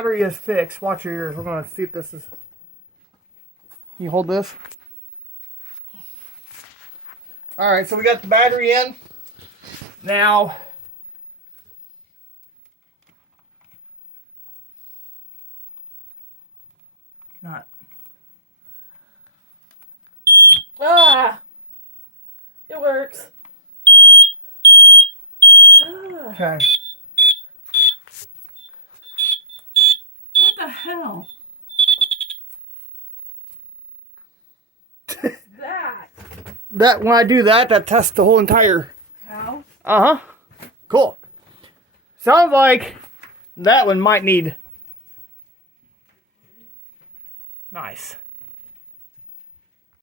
Battery is fixed. Watch your ears. We're going to see if this is... Can you hold this? Alright, so we got the battery in. Now... Not... Ah! It works. Ah. Okay. What the hell? That. That when I do that, that tests the whole entire... How? Uh-huh. Cool. Sounds like that one might need... Nice.